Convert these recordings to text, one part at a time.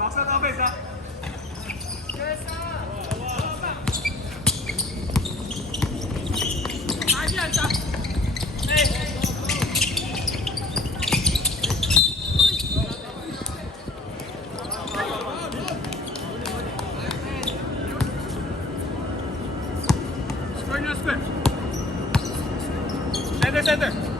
Baksa ka, Bes, ha? Center, center.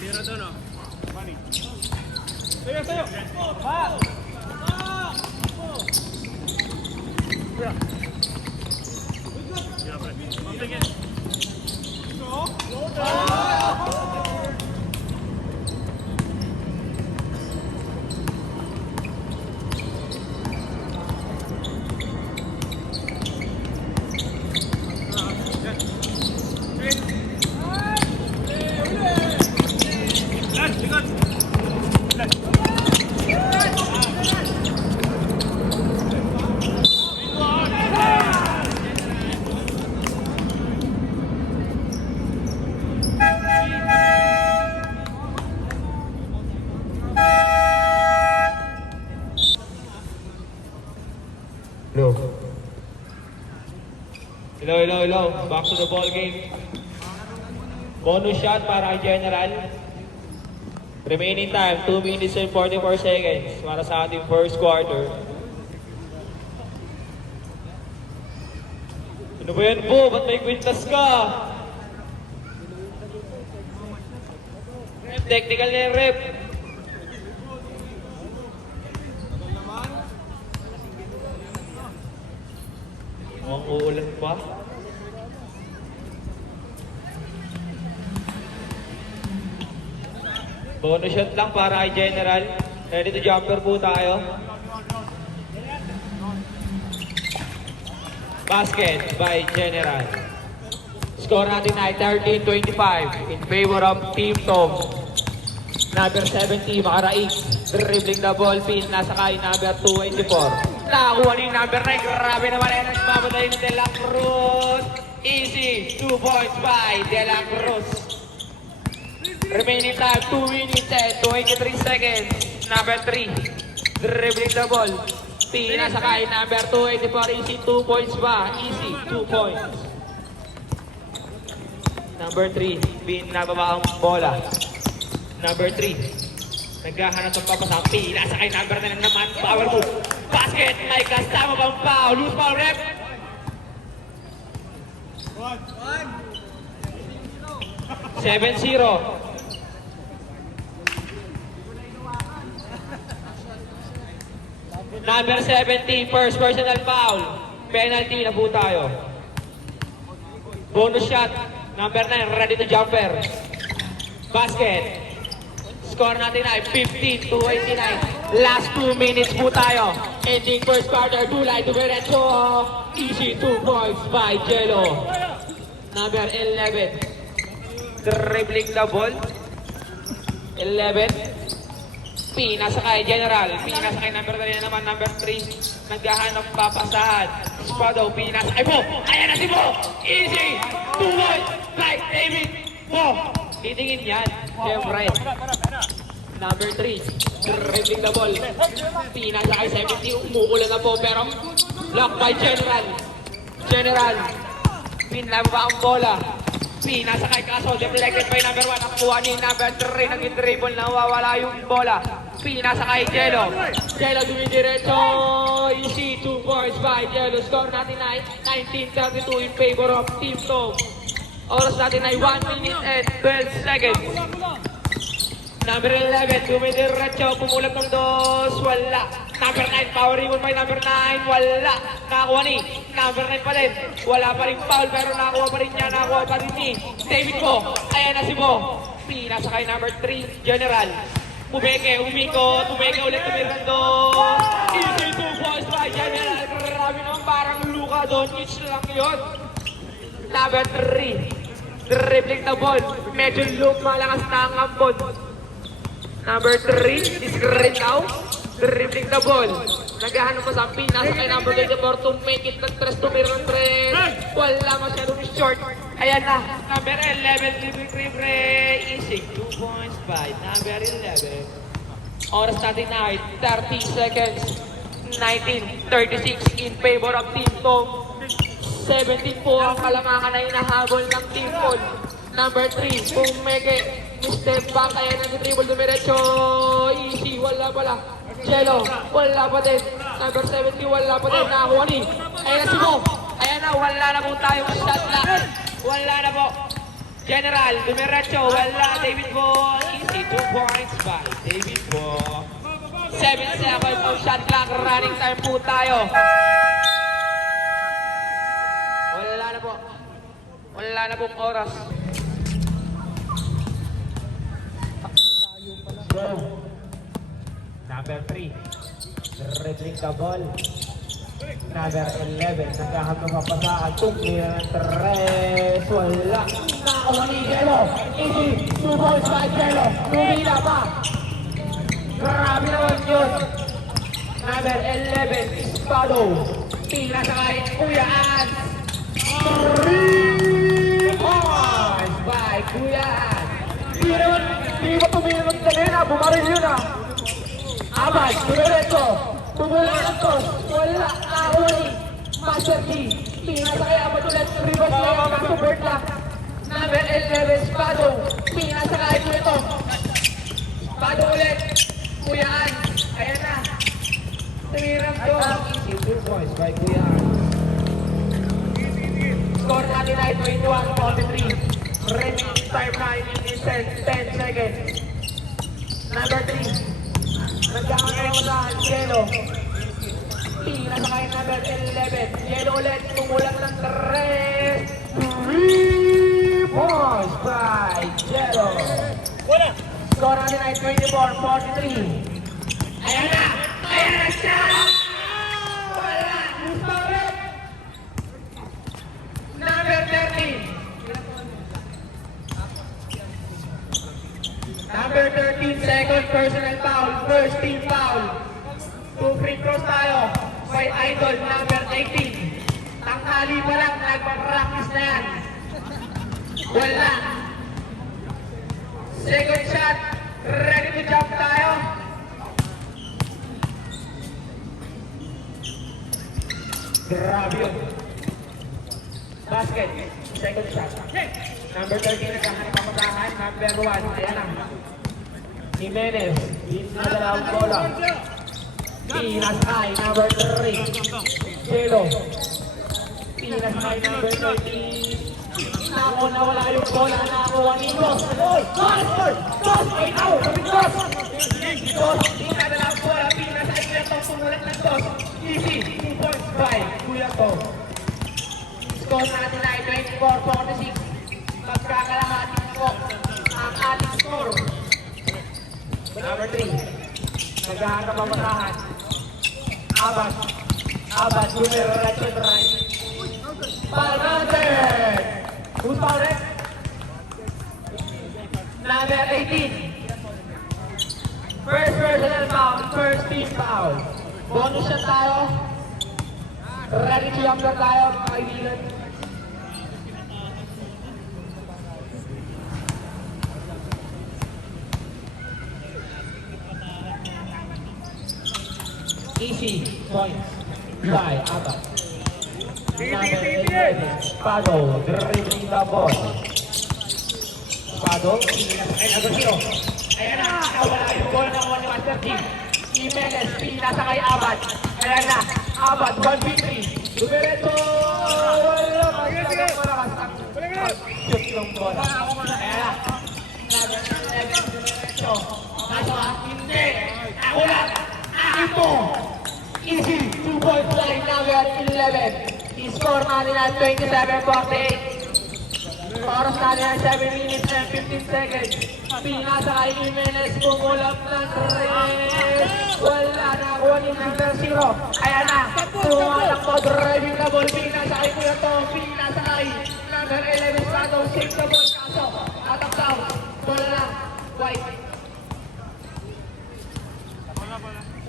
Tira doon, oh. Money. Sayo, sayo. Pa! Tira. Tira, pre. Pagtingin. Hello. Hello. Back to the ball game. Bonus shot para kay General. Remaining time, 2 minutes and 44 seconds para sa ating first quarter. Ano ba yan po? Ba't may kwintas ka? Technical na yung rep. Mukhang uulan pa. Bonus shot lang para kay General. Ready to jumper po tayo. Basket by General. Score natin ay 13-25 in favor of Team Tom. Number 70, Makaraig. Dribbling the ball, pin, nasa kay number 224. Nakakuha ni number 9. Grabe naman yan. Nagmamadali ni De La Cruz. Easy. 2 points by De La Cruz. Remaining time, 2 minutes and 23 seconds. Number 3. Dribbling the ball. Pina sa kay number 284. Easy. 2 points ba? Easy. 2 points. Number 3. Pin nababa ang bola. Number 3. Naghahanap ng papasang pila sa kay number 9 naman. Power move. Basket. May kasama bang foul. Loose foul rep. 7-0. Number 70. First personal foul. Penalty na po tayo. Bonus shot. Number 9. Ready to jumper. Basket. Score natin ay 15-89. Last 2 minutes po tayo. Ending first quarter. Dulay Duberecho. Easy 2 points by Jello. Number 11. Dribbling the ball. 11. Pina sa kay General. Pina sa kay number 3 naman. Number 3. Naghahanap papasahan. Spado. Pina sa kay Bo. Ayan na si Bo. Easy. 2 points by David Bo. Titingin yan. Siyempre. Number 3. Dribbling the ball. Pina sa kay 70. Umuulan na po pero block by General. General. Pinlaba ang bola. Pina sa kay Kaso. Deflected by number 1. Ang kuha ni number 3. Naging dribble. Nawawala yung bola. Pina sa kay Jello. Jello dumidiretso. Easy 2 points. points by Yellow. Score natin ay 19-32 in favor of Team Tom. Oras natin ay 1 minute and 12 seconds. Number 11, dumidiretso, pumulat ng dos, wala. Number 9, power rebound by number 9, wala. Nakakuha ni number 9 pa din. Wala pa rin foul, pero nakakuha pa rin niya, nakakuha pa rin ni David Bo. Ayan na si Bo. Pinasa kay number 3, General. Umeke ulit tumira ng dos. Easy 2 points by General. Grabe naman, parang Luka Doncic lang yun. Number 3, dribbling the ball. Medyo malakas na ang ambon. Number 3 is great now. Dribbling the ball. Naghahanap pa sa pinasa kay number 24 to make it ng 3 tumira ng 3. Wala masyadong short. Ayan na. Number 11, dribbling easy. 2 points by number 11. Oras natin na ay 30 seconds. 19-36 in favor of Team Tom. 17 po ang kalamakan na hinahabol ng Team Paul. Number 3, Pumeke. Step back, ayan na si dribble dumiretso. Easy, wala pala. Jello, wala pa din. Number 70, wala pa din. Nakakuha ni. Ayan na si Mo. Ayan na, wala na po tayong shot clock. Wala na po. General, dumiretso, wala. David Bo. Easy, 2 points by David Bo. 7 seconds of shot clock. Running time po tayo. Wala na po. Wala na pong oras. Go. Number 3, dribbling the ball. Number 11, naghahanap pa pasaan. Tumira ng 3. Wala. Nakakuha ni Jello. Easy. 2 points by Jello. Tumira pa. Grabe naman yun. Number 11, Espado. Tira sa kay Kuya Ans. 3 points by Kuya Ans. Di ba tumira ng kanina? Bumaril yun ah. Abad, dumiretso. Tumula ng tos. Wala. Nakakuha ni Master G. Tira sa kay Abad ulit. Reverse na yung kaso bird lock. Number 11, Espado. Tira sa kay Kuya Tom. Espado ulit. Kuya Ans. Ayan na. Tumirang to. Easy 2 points by Kuya Ans. Score natin ay 21-43. Remaining time 9 minutes and 10 seconds. Number 3. Nagkakaroon sa Jello. Tira sa kay number 11. Jello ulit. Tumulat ng 3 points by Jello. Score natin ay 24-43. Ayan na! Ayan na siya! Wala! Gusto ulit! Number 13. Number 13, second personal foul, first team foul. 2 free throws tayo. By Idol, number 18. Tanghali pa lang, nagpa-practice na yan. Wala. Second shot, ready to jump tayo. Grabe yun. Basket, second shot. Number 13, nagkahanap ang magahan. Number 1, ayan na. Jimenez, dinadala ang bola. Pinasay, number 3. Jello. Pinasay, number 13. Ako na wala yung bola. Nakakuha ni Cross. Cross! Cross! Ikaw! Cross! Cross! Dinadala ang bola. Pinasay, Kuya Tom. Tumulat ng Cross. Easy. 2 points by Kuya Tom. Score natin ay 24-46. Magkakalahati na po ang ating score. Number 3. Naghahanap ang matahan. Abad. Abad. Dumiretso right. Palmander. Who's foul it? Number 18. First personal foul. First team foul. Bonus shot tayo. Ready to jump na tayo mga kaibigan. Easy points by Abad. Number 11, Spado, dribbling the ball. Spado, ay number 0. Ayan na, nawala yung ball ng one master team. Jimenez, pinasa kay Abad. Ayan na, Abad, 1v3. Dumiretso! Wala, malakas ang shoot ng bola. Ayan na. Dumiretso. Kaso hindi. Ako lang. Akin mo. Easy. 2-point play number 11. I-score natin at 27-48. Oras natin ay 7 minutes and 15 seconds. Pinasa kay Jimenez, pumulap ng red. Wala na, kuha ni number 0. Ayan na, tumatakbo, driving the ball. Pinasa kay Kuya Tom, pinasa kay number 11, Sato, save the ball. Kaso, tataktaw, wala na, white.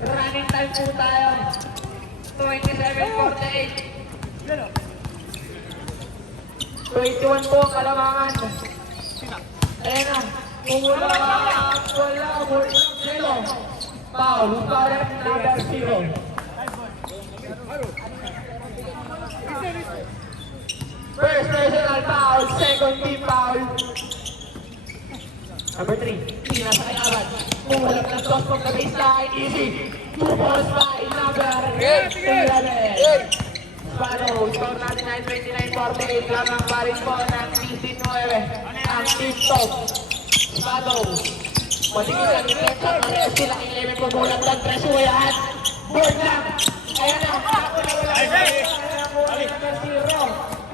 Running time po tayo. 27-48. 21 po ang kalamangan. Ayan na. Wala. Zero. Foul. Correct number 0. First personal foul. Second team foul. Number 3. Pinasa kay Abad. Wala ng toss from the baseline. Easy. 2 balls by number 11. Spano, score natin ay 29-48 lamang pa rin po ng 19-9 ang team top. Spano, matigil ang defense at parehas sila 11 po mulat ng presuwayan. Board lang. Ayan na, ako na wala ng 0.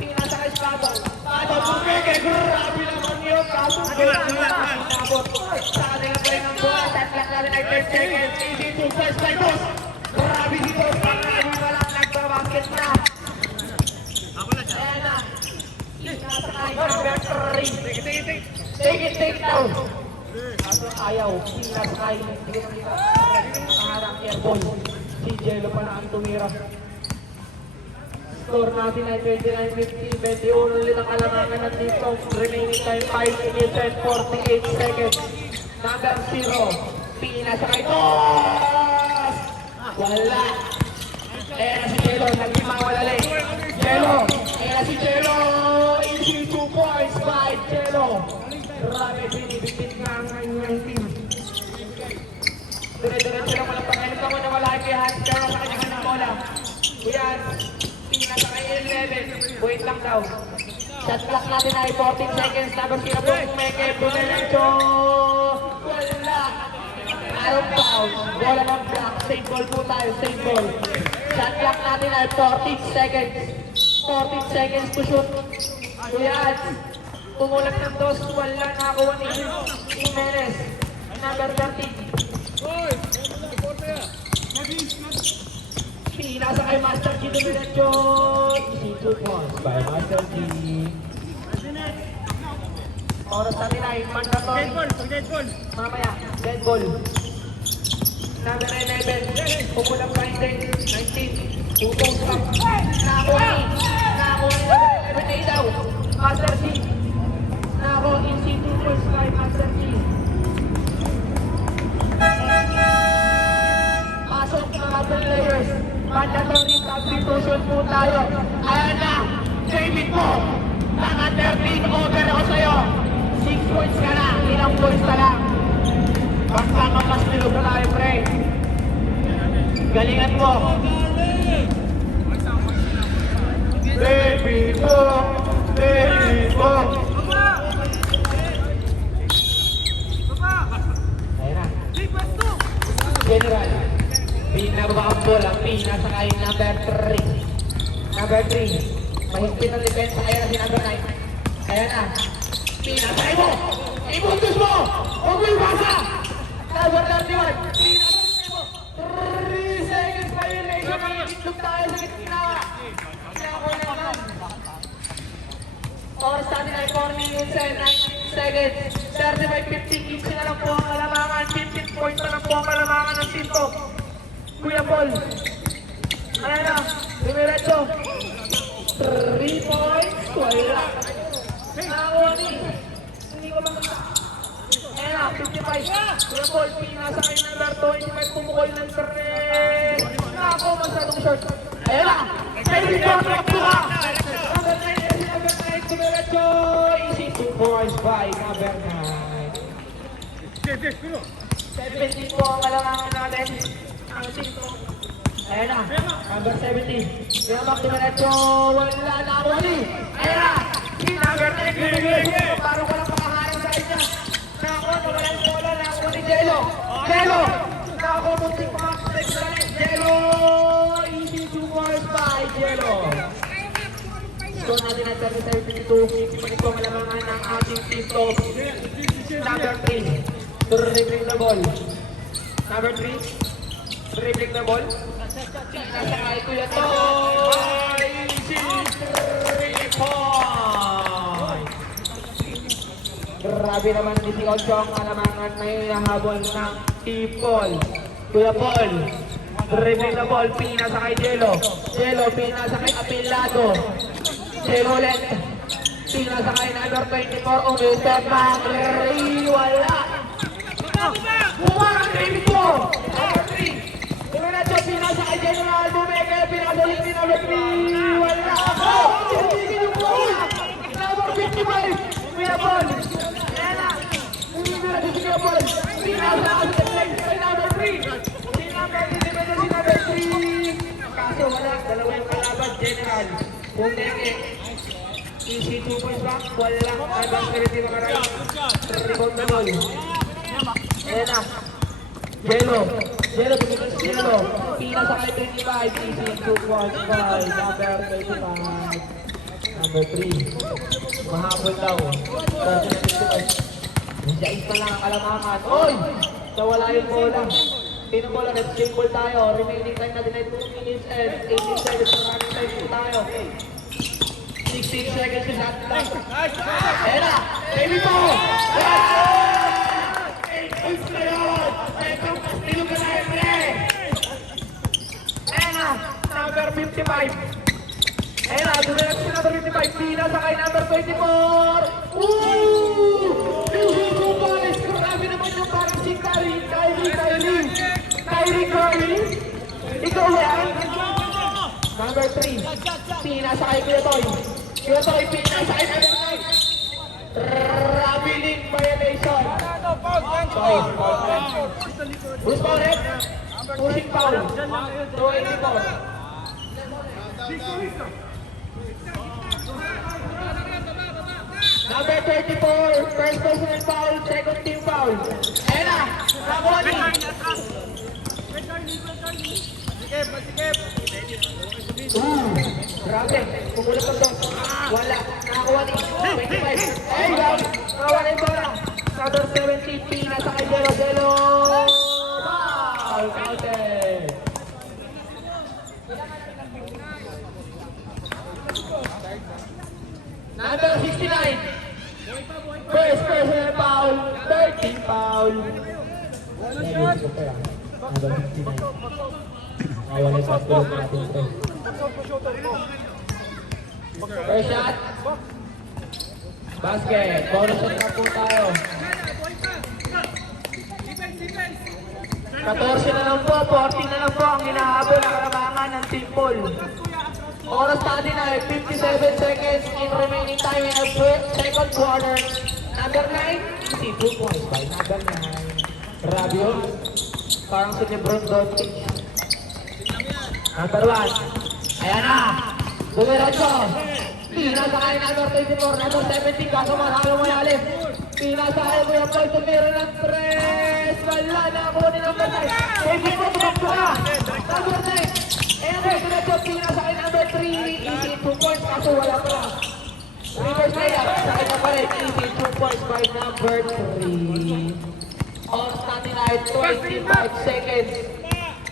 Pinasa kay Spano. Spano, pumike, grabe naman yun. Kaso, pinabot. Sa kanila pa rin ang bola. Tatlat natin ay 10 seconds. Easy to first by boss. Grabe dito. Pangalabi wala nagbabasket na. Ayan na. Pinasa kay number 3. Take down. Kaso ayaw. Pinasa kay pangarang airball. Si Jello pa na ang tumira. Score natin ay 29-15. 21 ulit ang kalamangan ng team Tom. Remaining time 5 minutes and 48 seconds. Number 0. Pinasa kay Toss! Wala. Ayan na si Jello. Naging mawalali. Jello. Ayan na si Jello. Easy 2 points by Jello. Grabe, binibigit nga ang kanyang team. Dire-diretso lang walang pag-alit ako na wala kay Hans. Pero sa kanyang ng bola. Kuyan. Pinasa kay 11. Wait lang daw. Shot clock natin ay 14 seconds. Number 0 po kumeke. Dumiretso. Wala. Arong foul. Bola ng block. Save ball po tayo. Save ball. Shot clock natin ay 14 seconds. 14 seconds to shoot. Kuyan. Tumulat ng dos. Wala nakakuha ni Jimenez. Number 13. Pinasa kay Master G. Dumiretso. Easy 2 points by Master G. Oras natin ay mandatory. Mamaya, dead ball. Number 11. Pumulang pa 19. 2 points up. Nakakuha ni number 11 ay daw. Master G. Nakakuha easy 2 points by Master G. Pasok mga players. Mandatory substitution po tayo. Ayan na, David mo. Naka 13 over ako sa'yo. 6 points ka na. Ilang points na lang. Pagkakapas nilog na tayo, pre. Galingan mo. David mo. David mo. Ayan na. General. Pinababa ang bola, pinasa kay number 3. Number 3. Mahigpit ang depensa, ayan na si number 9. Ayan na. Pinasay mo! Ibuntos mo! Huwag mo ibasa! Number 31. Pinasay mo! 3 seconds pa yun. Itlog tayo sa gitna. Pinako naman. Oras natin ay 4 minutes and 19 seconds. 35-15 each na lang po ang kalamangan. 15 points na lang po ang kalamangan ng Sinto. Kuya Paul. Ayan na. Dumiretso. 3 points. Wala. Nakakuha ni. Hindi ko makita. Ayan na. 55. Kuya Paul. Pinasa kay number 25. Pumukol ng 3. Nakakuha masyadong short. Ayan na. David mo. Nakakuha. Number 9. Number 9. Dumiretso. Easy 2 points by number 9. 17 po ang kalamangan natin. Ang dito. Ayan na, number 17. Pinamak dumiretso, wala na uli. Ayan na, si number 10. Binigay, parang walang makaharang sa kanya. Nako, walang bola na ako ni Jello. Jello! Nako, munting pumakasay sa rin. Jello! Easy 2 points by Jello. Score natin ang 37-52. Ipanik po malamangan ng ating team to. Number 3. Dribbling the ball. Number 3. Dribbling the ball. Nasakay ko yan. Easy 3 points. Grabe naman ni si Ocho ang kalamangan na hinahabol ng Paul. Kuya Paul. Dribbling the ball. Pinasa kay Jello. Jello pinasa kay Apelado. Jello ulit. Pinasa kay number 24. Umistep ng Ray. Wala. Bumarang Ray po. Number 3. Dumiretso pinasa kay General Bumeke. Pinasa ulit ni number 3. Wala ako. Tinigil yung ball. Number 55. Kuya Paul. Ayan na. Dumiretso si Kuya Paul. Pinasa kay number 3. Si number 3. Kaso wala. Dalawang kalaban. General Bumeke. Easy 2 points back. Wala. Advance ka rin dito karay. Rebound na ball. Ayan na. Jello. Jello, tumigil si Jello. Pinasa kay 25. Easy 2 points by number 35. Number 3. Mahabol daw. 30-55. Jais pa lang ang kalamangan. Oy! Nawala yung bola. Pinong bola. Let's game ball tayo. Remaining time natin ay 2 minutes and 18 seconds. Maraming time po tayo. 16 seconds is at last. Ayan na! Baby po! Eight na yun! Itong Castillo ka na yun, pre! Ayan na! Number 55. Ayan na! Dumiretso si number 55. Pinasa kay number 24. Woo! Yung boys! Grabe naman yung parang si Kyrie Curry! Ikaw yan! Number 3. Pinasa kay Kuya Toy. Kuya Toy, pinasa kay number 9. Traveling violation. Toy, foul. Who's foul, Red? Pushing foul. 284. Number 34, first personal foul, second team foul. Ayan na, Ramoni. Grabe, kumulat ang doon. Wala, nakakuha ni 25. Ay, nakakuha na yung bola. Number 17, pinasa kay Jello. Foul, counted. Number 69. First personal foul, 13 foul. Number 69. Nawala sa tulog natin ito. First shot. Basket. Bonus shot na po tayo. 14 na lang po, 14 na lang po ang hinahabol na kalamangan ng Team Paul. Oras natin ay 57 seconds in remaining time in our second quarter. Number 9, easy 2 points by number 9. Rabio. Parang si Lebron Doncic. Number 1. Ayan na. Dumiretso. Pinasa kay number 24, number 17. Kaso marami malalim. Pinasa kay Kuya Paul. Tumira ng 3. Wala na ako ni number 9. Hindi po tumakbo ka. Number 9. Ayan na. Dumiretso. Pinasa kay number 3. Easy 2 points. Kaso wala pa. Reverse layup. Sa kanya pa rin. Easy 2 points by number 3. Oras natin ay 25 seconds.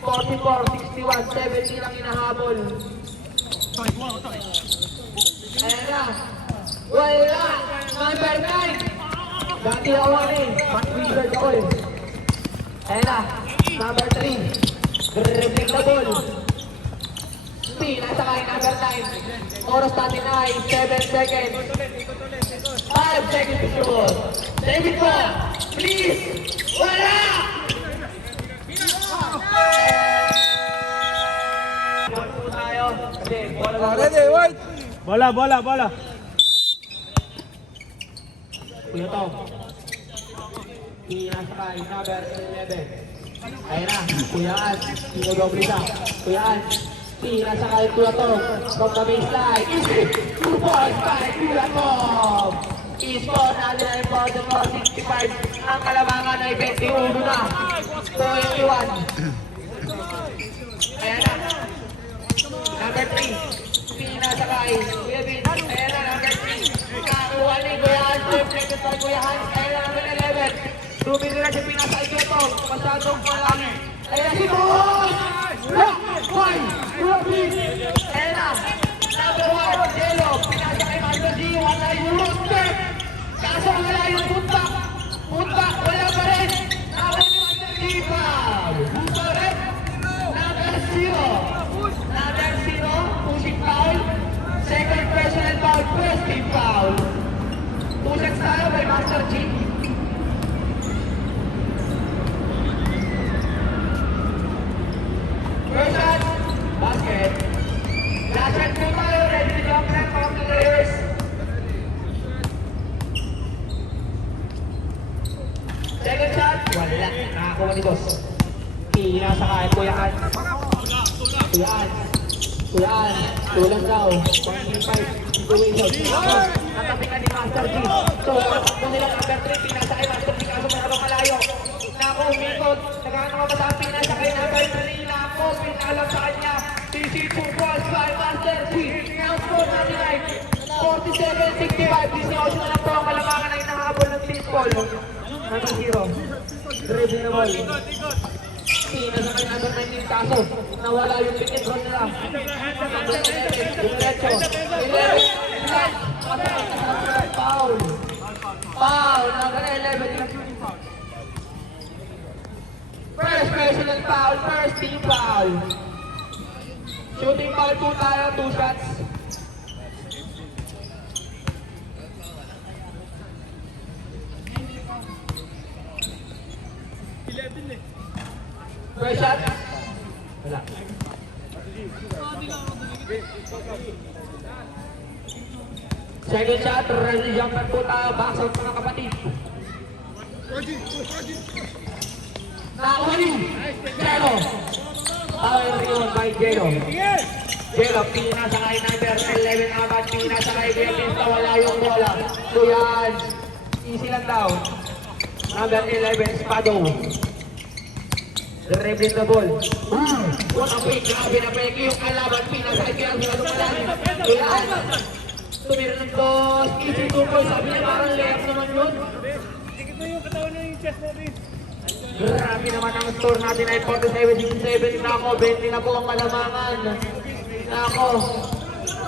44, 61, 70 lang hinahabol. Ayan na. Wala. Number 9. Dati ako eh. Mag-wizard ako eh. Ayan na. Number 3. Dribbling the ball. Pinasa kay number 9. Oras natin ay 7 seconds. 5 seconds to shoot. David po. Please. Wala. Ready, wait! Bola, bola, bola! Kuya Tom. Pinasakay, number 11. Ayan na, Kuyaan, sinodoble siya. Kuyaan, pinasakay Kuya Tom from the baseline. Easy, 2 points by Kuya Tom. I-score natin ang important for 65. Ang kalamangan ay 21 na. 21. Ayan na. Number 3. Pinasakay. Kuya Vin. Ayan na, number 3. Nakakuha ni Kuya Hans. Reflected by Kuya Hans. Ayan na, number 11. Tumigil na siya pinasakay Kuya Tom. Masyadong malaki. Ayan na si Boy! Rock! Boy! Kuya Vin! Ayan na. Number 1. Jello. Pinasakay Master G. Wala yung road step. Kaso wala yung puntak. Puntak. Wala pa rin. Number 1. G. Foul. Punta rin. Number 0. Number 0. Pushing foul. Second personal foul. First team foul. 2 sets tayo by Master G. First shot. Basket. Last shot po tayo. Ready to jump set from the players. Second shot. Wala. Nakakuha ni Dos. Pinasakay. Kuya Hans. Kuya Hans. Kuya Hans. Tulang daw. 1.5 situation. Natabi ka ni Master G. So, kung nilang number 3, pinasakay Master G. Kaso masyadong malayo. Nako, umikot. Nagkakatawa ba sa pinasakay number 3? Nako, pinalam sa kanya. CC2 balls by Master G. Now score natin ay 47-65. Disney-ocean na lang po ang malamangan ay nakahabol ng team ball. Number 0. Dribble na ball. Pinasakay number 19 kaso. Nawala yung pick and roll nila. Number 11. Dumiretso. 11. Foul. Foul. Number 11. First personal foul. First team foul. Shooting foul po tayo. 2 shots. First shot. Wala. Second shot. Ready jumper po tayo. Box out mga kapatid. Nakakuha ni Jello. Power rebound by Jello. Jello, pinasakay number 11 agad. Pinasakay Betis na wala yung bola. Kuyan. Easy lang daw. Number 11, Spado. Dribbling the ball. Unang pick, grabe na peke yung kalaban. Pinasakay kaya sila lumalalim. Kuyan. Tumira ng dos. Easy 2 points. Sabi niya parang layup naman yun. Dikit mo yung katawan niya yung chest natin. Grabe naman ang score natin ay 47-7 na ako. 20 na po ang kalamangan. Nako.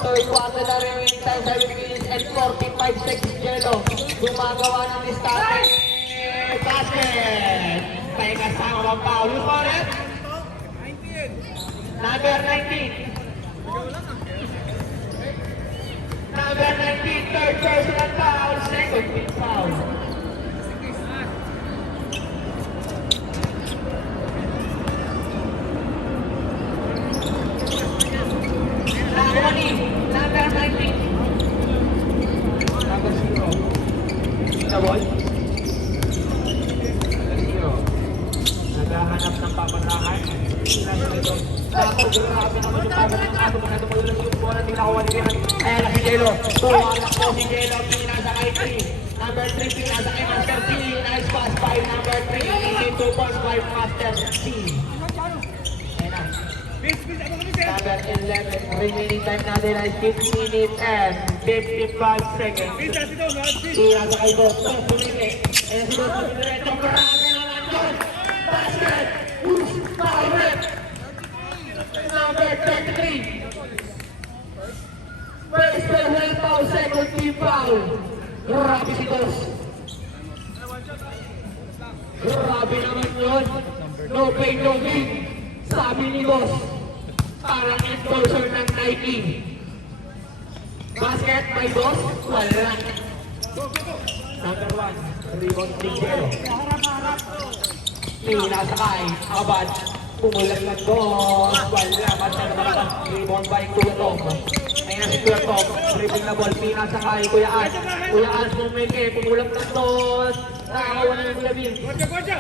Third quarter na remaining time, 7 minutes and 45 seconds. Jello. Gumagawa ng distansya. Basket! May kasama ng foul. Who's for it? Number 19. Number 19, third personal foul. Second team foul. Number 19. Number 0. The ball. Naghahanap ng papantahan. Ako, grabe naman yung papantahan. Ako, magkano mo yung bola, hindi nakuha ni Rihan. Ayan na si Jello. Tuwanak po si Jello. Pinasakay 3. Number 3, pinasakay Master G. Nice pass by number 3. Easy 2 points by Master G. Ayan na. Number 11. Remaining time natin ay 6 minutes and 55 seconds. Pinasakay po. Pumili. Ayan si Dos. Diretso. Grabe naman doon. Basket! Who's foul it? Number 33. First personal foul, second team foul. Grabe si Dos. Grabe naman yun. No pain, no gain. Sabi ni Dos. Parang endorser ng Nike. Basket by Dos. Wala. Number 1. Rebound ni Jello. Pinasakay, abad, pumulat ng dos, wala, masyado naman, rebound by Kuya Tom. Ayan na si Kuya Tom, dribbling na ball, pinasakay, Kuya An, pumike, pumulat ng dos, nakakuha ng Labin. Gocha!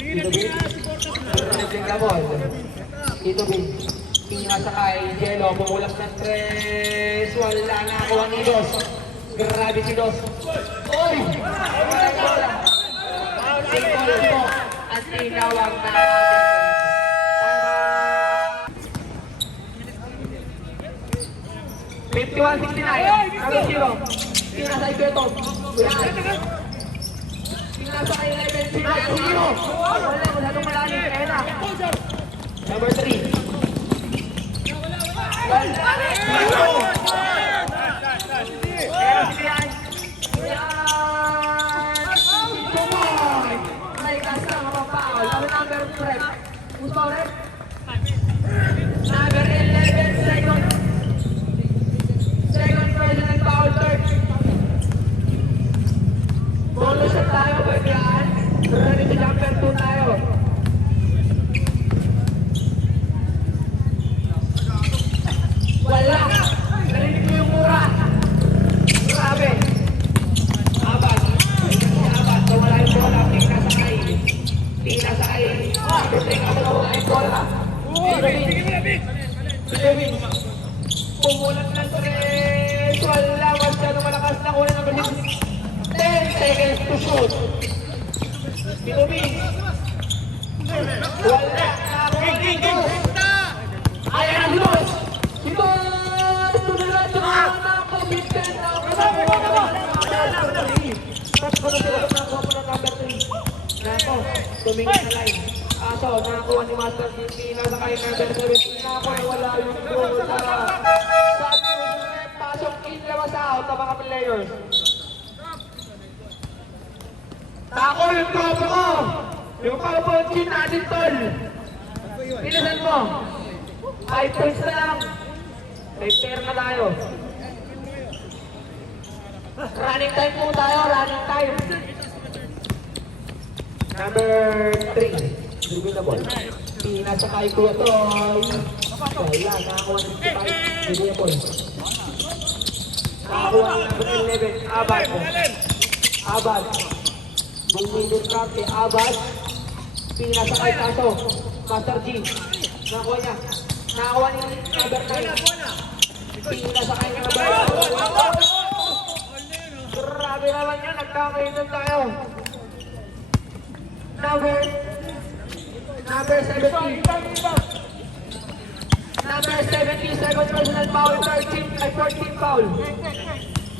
Sige na, sige na, supporta ko na. Reject na ball. Dito Bin. Pinasa kay Jello. Pumulak ng tres. Wala nakakuha ni Dos. Grabe si Dos. Oy! Wala. Single po. At tinawag na natin. 51-69. Number 0. Pinasa kay Beto. Pinasa kay 11. Pinasa kay 0. Wala nung malalim. Kaya na. Number 3. Number 11, second personal foul, third. Bonus shot tayo, pwede yan. Ready to jumper 2 tayo. Wala. Narinig ko yung mura. Grabe. Abad. Abad. Nawala yung bola. Pinasakay. Pinasakay. Nawala yung bola. Levin. Pumulat ng tres. Wala. Masyadong malakas na kunin ng 10 seconds to shoot. Pinubin. Wala. Ayan ang los. Ito! Tumilat yung mga nakakabiten na kasama ko na. Tapos ko na sila nakakuha po ng number 3. Nako, tumingin na line. Aso, nakakuha ni Master Pilipinas sa kay number 17. Nako, wala yung goal na. Pasok in, labas out ng mga players. Tako yung tropa ko! Yung paupunsin natin, tol! Pinasan mo! 5 points na lang! May pair na tayo. Running time po tayo, running time. Number 3. Dribble na ball. Pinasa kay Kuya Troy. Wala, nakakuha ng 55. Dribble na ball. Nakakuha ng number 11. Abad. Abad. Bumilin trap kay Abad. Pinasa kay Taso. Master G. Nakakuha niya. Nakakuha ni number 9. Pinasa kay number 9. Grabe naman yun. Nagkakainan tayo. Number 17. Number 70, second personal foul, 14 foul.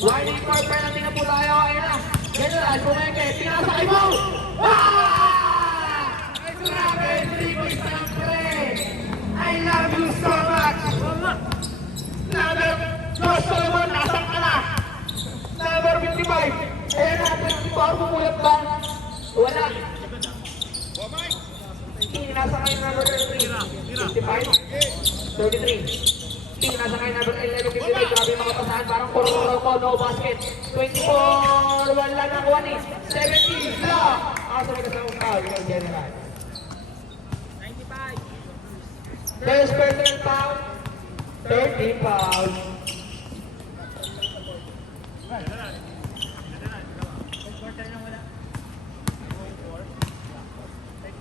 Warning for penalty na po tayo. Ayun na. General, pumeke. Pinasakay mo! Grabe, 3 points na pre. I love you so much. Number, Josh Solomon, nasan ka na? Number 55. Ayun na, 24, pumulat ba? Wala. Pinasakay number 33. 55. 33. Pinasakay number 11. 55. Grabe mga pasahan. Parang koro-koro ko. No basket. 24. Wala na kuha ni. 17. Block. Asa may kasama foul. Yung general. 95. There's personal foul. 30 foul.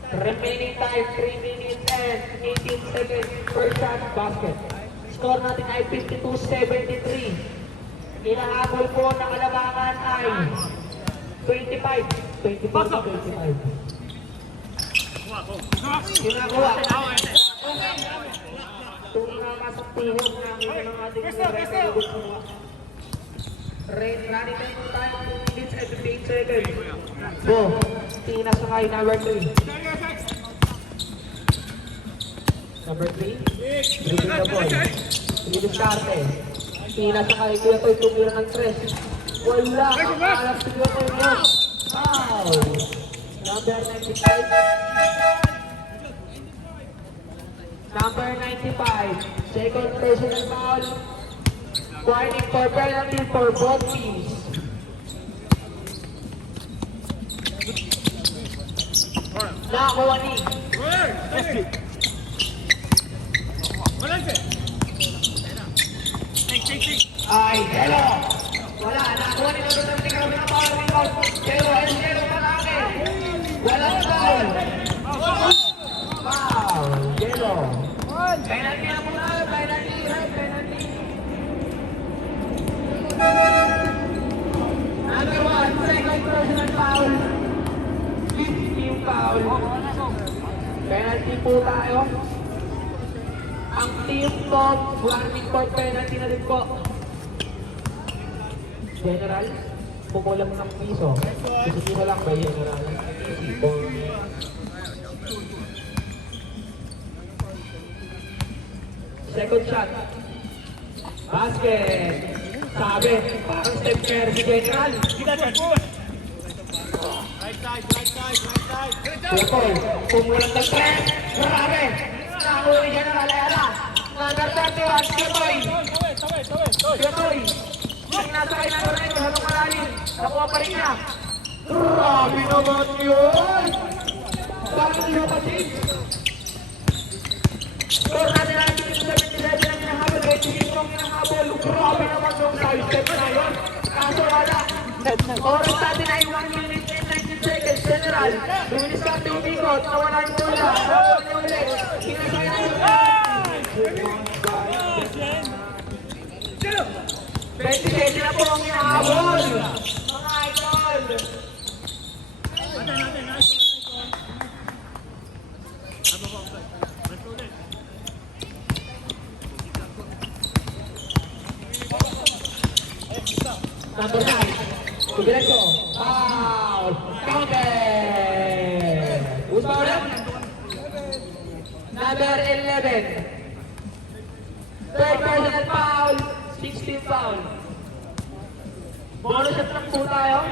Remaining time, 3 minutes and 18 seconds per shot basket. Score natin ay 52-73. Inahabol po ng kalabangan ay 25. 24 to 25. Ginagawa. Tuwing na masok tihog ng ating record. Running time po tayo 2 minutes and 15 seconds. Go. Pinasakay number 3. Number 3. Dribble the ball. Diniskarte. Pinasakay Kuya Toy. Tumira ng 3. Wala. Akalap si Kuya Toy mo. Foul. Number 95. Number 95. Second personal foul. Warning for penalty for both teams. Nakakuha ni ay Jello. Wala, nakuha ni number 17 kami ng power rebound. Pero El Cielo malaki. Walang foul. Foul, Cielo. Penalty na muna, penalty. Number 1, second personal foul. 15 foul. Penalty po tayo. Ang team top, warning for penalty na din po. General, pumulang ng piso. Piso lang ba General? Second shot. Basket. Sabi, parang step care si General. Pupol, pumulang ng press. Grabe. Nakahuli General Ayala. Number 31, Ketoy. Ketoy. Sinasakay na rin, halong malalim. Nakuha pa rin niya. Grabe naman yun! Bakit niyo kasi? Score natin ang 77 ang hinahabol. 28 ang hinahabol. Grabe naman yung side step na yun. Kaso wala. Oras natin ay 1 minute and 19 seconds. General, luminis ka ang umikot. Nawala yung bola. Nawala yung ulit. Sinasakay na yun. 27 na po ang hinahabol! Mga idol! Number 9, Tigreso, foul, counter! Who's foul na? Number 11, third personal foul, 16 foul. Bonus shot lang po tayo.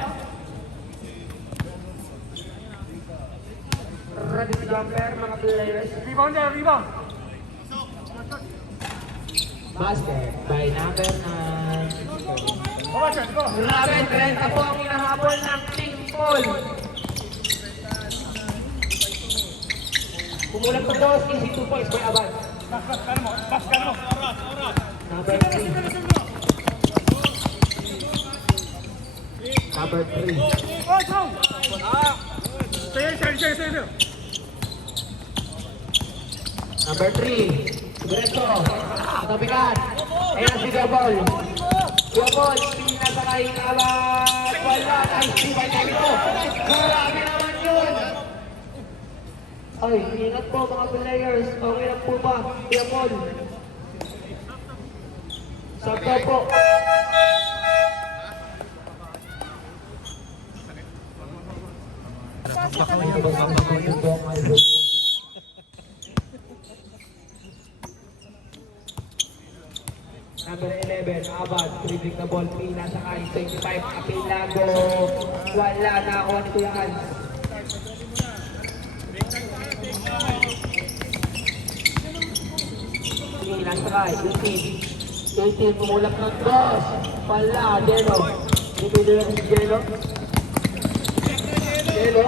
Ready to jumper, mga players. Rebound. Basket by number 9. Grabe, 30 po ang hinahabol ng Team Paul. Kumulang pa daw, easy 2 points by Abad. Number 3. Number 3. Number 3. Diretso. Katabikan. Ayan si Gabol. Gabol, pinasakay na Abad. Wala. Ay, si Baynabito. Grabe naman yun. Ay, ingat po mga players. Okay lang po ba? Gabol. Sakto po. Number 11, Abad, dribbling the ball, Pina sa kay 25, Apilago, wala na ako ni Kuya Hans. Pina sa kay 18, pumulak ng dos, wala, Jelo, dipidyo si Jelo. Jelo,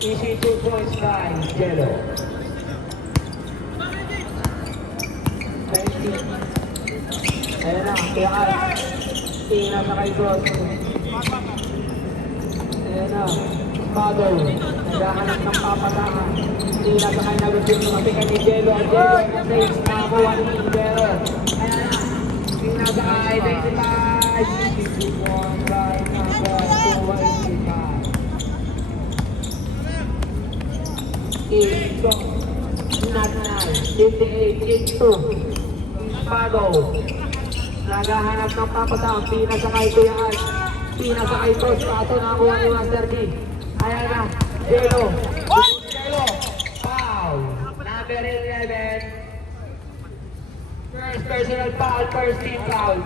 easy 2 points by Jelo. 19. Ayan na, kaya ay Tina sa kay Bros. Ayan na, Spago. Naghahanap ng papatahan. Tina sa kay Nagustin. Mabigan ni Jelo. Jelo na saves. Nakakuha ni Jelo. Ayan na, Tina sa kay 25. 61 by number 25. Ito. Not 9. 58. 82. Spago. Naghahanap ng papataang Pina sa kay Tuyaan. Pina sa kay Bros. Kaso nakakuha ni Master D. Ayan na. Jelo. Jelo. Foul. Number 11. First personal foul. First team foul.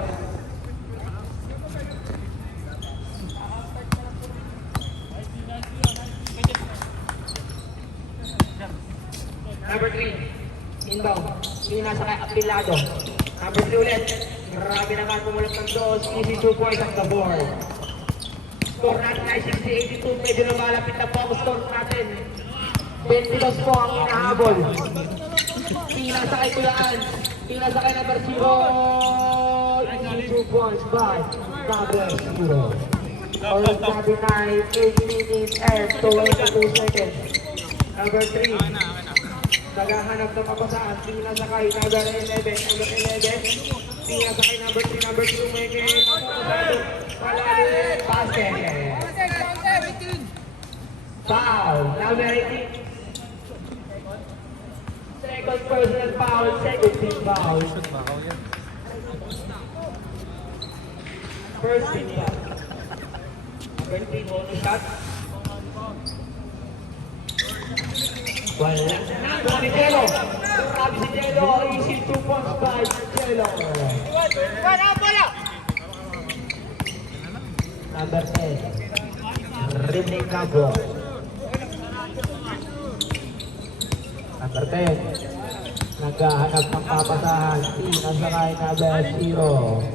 Number 3. Indong. Pina sa kay Apilado. Number 3 ulit. Grabe naman pumulot ng dos. Easy 2 points on the board. Score natin ay 60-82. Medyo lumalapit na po ang score natin. 22 po ang hinahabol. Pina sa kay Tuyaan. Pina sa kay number 0. Easy 2 points by number 0. Oras natin ay 8 minutes and 22 seconds. Number 3. Naghahanap ng kapasaan. Pinasakay number 11. Number 11. Pinasakay number 3. Number 2. May kapasado. Palalim. Basket. Foul. Number 18. Second personal foul. Second team foul. First team foul. Number 3. Bonus shot. Wala. Wala ni Jello. Grabe si Jello. Easy 2 points by Jello. Number 10. Rimning Cabo. Number 10. Naghahanap ng papasahan. Pinasakay number 0.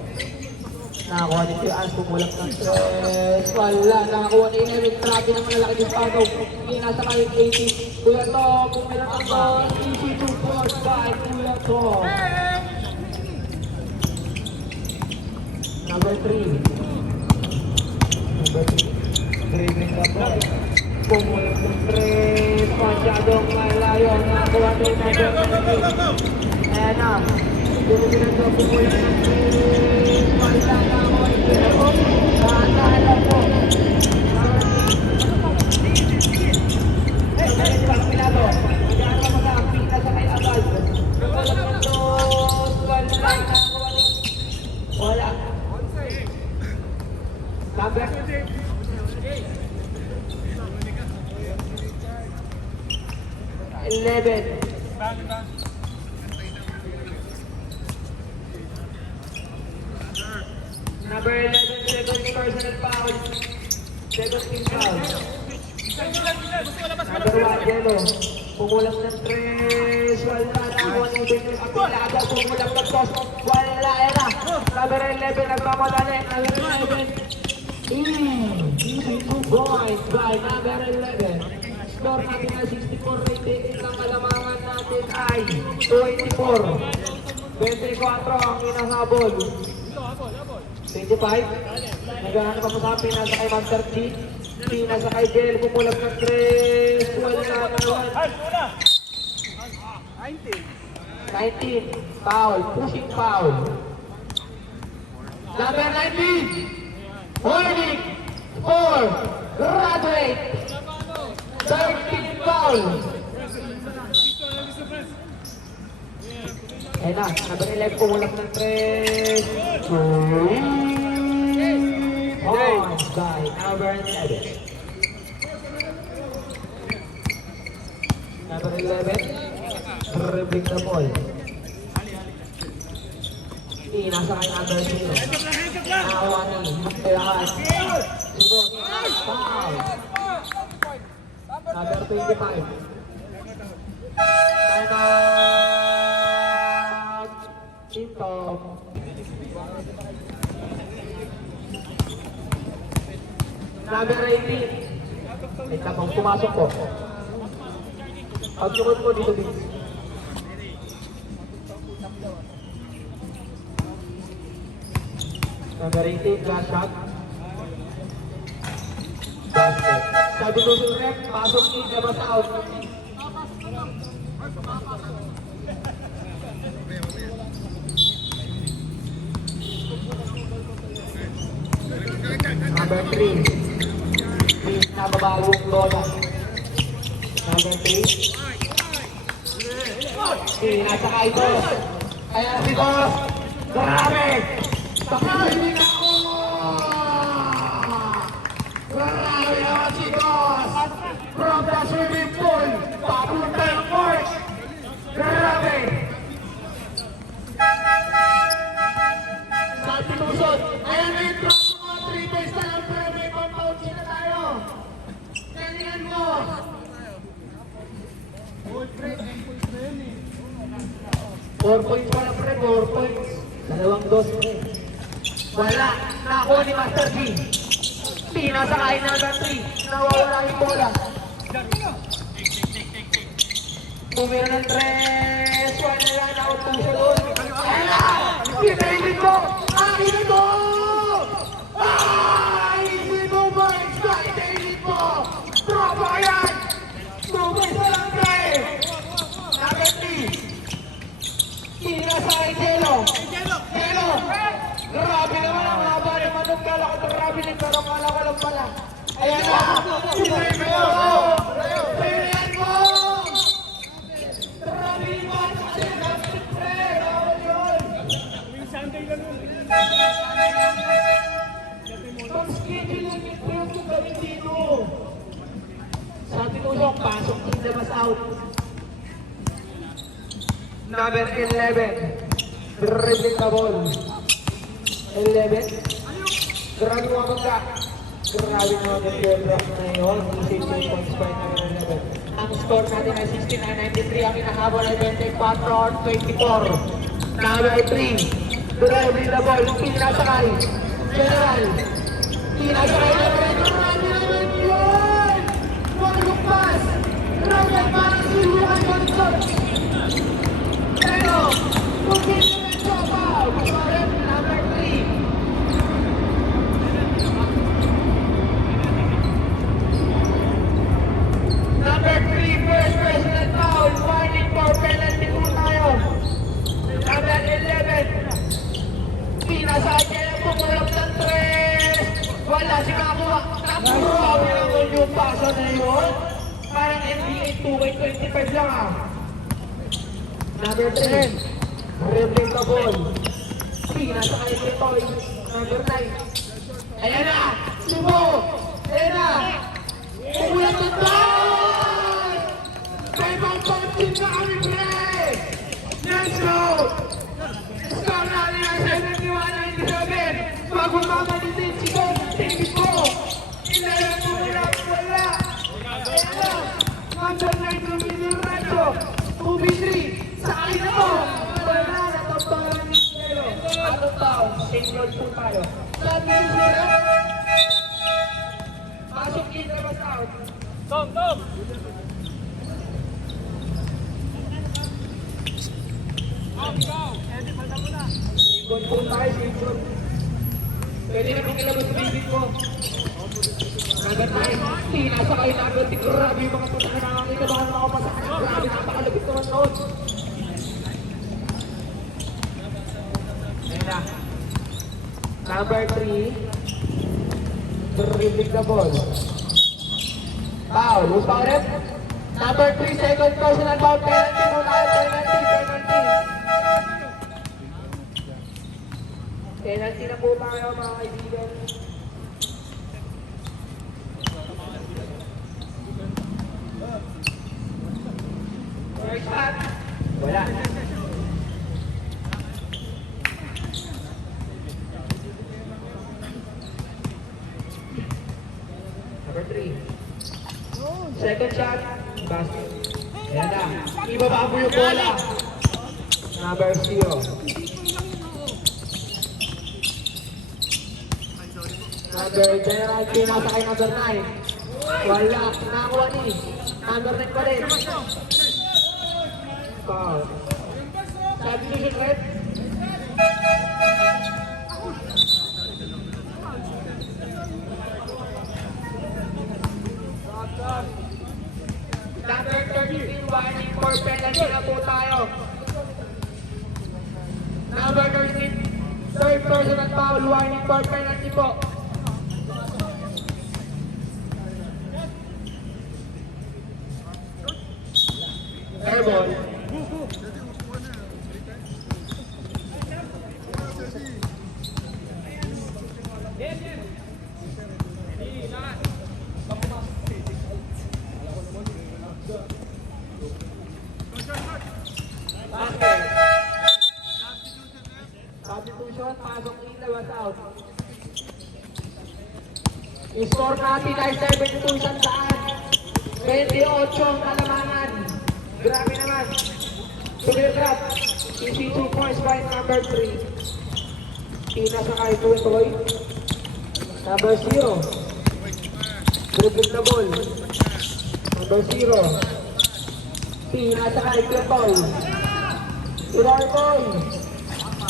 Nakakuha ni Pian, pumulak ng stress. Wala, nakakuha ni Eric. Trabe ng malalaki yung pagaw. Pinasakay 80. Kuya Tom, pumilang ang ball. Easy 2 points by Kuya Tom. Number 3. Number 3. Dribbling the ball. Pumulak ng stress. Masyadong malayo. Nakakuha ni number 3. Ayan na. Pumulak ng stress. Wala na ako. Nakakala po. Wala. Number 11. Number 11, second personal foul. Second team foul. Number 1, Jello. Pumulak ng tres. Wala na ako. Nibig yung kapilada. Pumulak ng toss. Wala na. Number 11, nagmamadali. Number 11. Easy 2 points by number 11. Score natin na 64. Rating ng kalamangan natin ay 24. 24 ang inahabol. 25. Naghahanap ako sa pinasakay Master G. Pinasakay Jel. Pumulak ng tres. Wala na naman. 19. Foul. Pushing foul. Number 19. Warning. 4. Graduate. 13 foul. Ayan na. Number 11. Pumulak ng tres. Points by number 11. Number 11, dribbling the ball. Pinasakay number 0. Nakawa ni Magdayahan. Foul. Number 25. Time out. Team Tom. Number 18. Wait lang, pumasok po. Pag-sumot po dito, Vince. Number 18, last shot. Basket. Sabi ko sa rep, pasok in, labas out. Number 3. Nababawang bola. Number 3. Pinasakay ko. Kaya si Dos. Grabe! Sakayin ako! Grabe naman si Dos! From the swimming pool, papunta ng court! Grabe! Sa tinusod, ayan na yung drop mga 3 days na lang pero may compound sila tayo! Tingnan mo! 4 points pala pre, 4 points. 2 dos pre. Wala, nakuha ni Master G. Pinasakay na ng 3. Nawawala yung bola. Tumira ng 3. Wala na, out po siya doon. Wala! Pinahigit ko! Akin ito! Pinasakay Jello. Jello. Grabe naman ang haba ng manok. Kala ko grabe din, pero kala ko lang pala. Ayan na. Pinayan mo. Pinayan mo. Grabe naman. Sunday lang yun. Ang schedule lang ito yung gawin dito. Sabi ko yung pasok in the bus out. Number 11. Dribbling the ball. 11. Grabe mga magka. Grabe mga mag-drop na yun. 16 points pa yung number 11. Ang score natin ay 69-93. Ang inahabol ay 24-24. Number 3. Dribbling the ball. Pinasakay. General. Pinasakay na rin. Grabe naman yun! Maglupas! Grabe parang silukan yun ito. Pero, kung hindi na ito, wow! Sorry, number 3. Number 3, first personal foul. Warning for penalty po tayo. Number 11. Pinasakay na pumulong ng 3. Wala si Makuha. Grabe naman yung paso na yun. Parang NBA 2K25 lang ah. Number 10. Dribbling the ball. Pinasakay si Toy. Number 9. Ayan na! Sumo! Ayan na! Kukulang ng Toy! May pang-punching na kami, pre! Let's go! Score natin ang 71-97. Pag-umamalitin si Toy ng tingin ko. Ilayan mo na wala. Ayan na! Number 9 Romino Rancho. 2v3. Sa akin na mo! Wala na tapos ng Nintendo. Ano tao? Single po tayo. Sabi ni Zero. Pasok in the bus out. Tom! Single po tayo, single. Pwede na kong ilabas bibig mo. Nagat tayo. Pinasakay na agad. Grabe yung mga punta na nakakitabahan ako pasakay. Grabe, napakalabit naman noon. Ayan na. Number 3. Dribbling the ball. Foul. Who's foul it? Number 3, second personal foul. Penalty mo tayo. Penalty. Penalty na po tayo mga kaibigan. First shot. Wala. Number 3. Second shot. Basket. Ayan na. Ibaba mo yung bola. Number 0. Number General pinasakay number 9. Wala. Nakakuha ni. Number 9 pa rin. Foul. Substitution red. Number 13, warning for penalty na po tayo. Number 13, third personal foul, warning for penalty po. Airball. Basket. Substitution, pasok in, labas out. I-score natin ay 72 saan. 28 ang kalamangan. Grabe naman. Sumigrap. Easy 2 points by number 3. Pinasakay Tutoy. Number 0. Dribbling the ball. Number 0. Pinasakay Tutoy. Tutoy.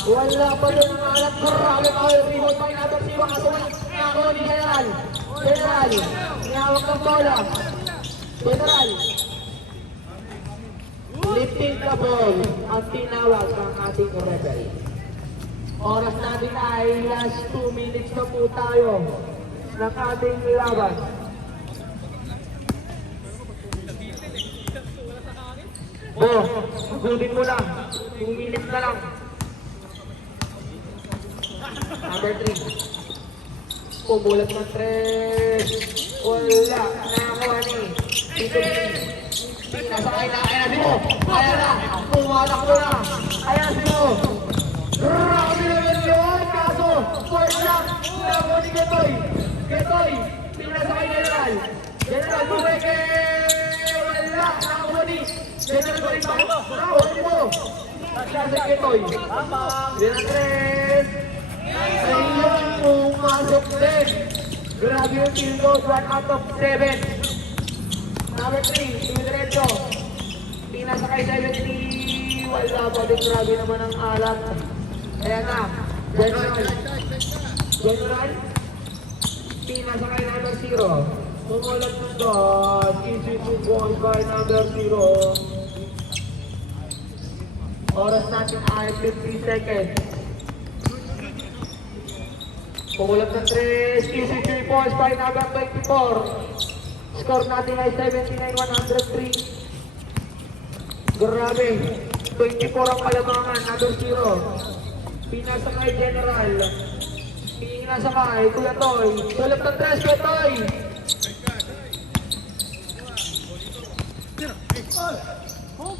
Wala pa rin ang alat. Grabe kayo. Rebound by number 0. Kaso ako ni General. General. Nihawak ng bola. General. lifting the ball ang tinawag ng ating referee. Oras natin ay last 2 minutes na po tayo ng ating laban. Gudin mo lang. 2 minutes na lang. Number 3. Pumulat ng 3. Wala. Nakakuha ni. Dito. Pinasakay na. Ayan na si Mo. Ayan na. Pumalak mo na. Ayan si Mo. Grabe naman yun. Kaso, first lang. Nakakuha ni Ketoy. Ketoy. Pinasakay General. General Duweke. Wala. Nakakuha ni. General Duweke. Nakakuha ni Mo. Siya si Ketoy. General 3. Ayun, pumasok din. Grabe yung field goal, 1 out of 7. Number 3, Tumidiretso. Pinasakay 70. Wala pa din, grabe naman ang alat. Ayan na, General. General. Pinasakay number 0. Mumulat ng dot. Easy 2 points by number 0. Oras natin ay 50 seconds. Pumulat ng 3, easy 3 points by number 24. Score natin ay 79-103. Grabe, 24 ang kalamangan, number 0. Pinasakay General. Pinasakay, Kuya Toy. Pumulat ng 3, Kuya Toy.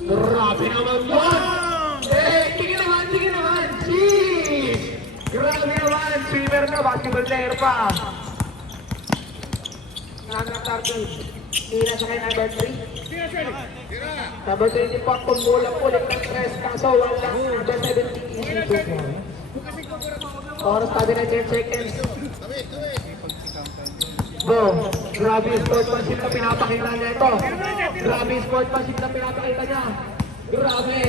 Grabe naman yan! Sige naman, sige naman! Jeez! Grabe naman, swimmer na, basketball player pa. Number 30, pinasakay number 3. Number 24, pumulang ulit ng 3, kaso wala. Number 17, easy 2 points. Oras tabi na 10 seconds. Go! Grabe yung sportsmanship na pinapakita niya ito. Grabe yung sportsmanship na pinapakita niya. Grabe!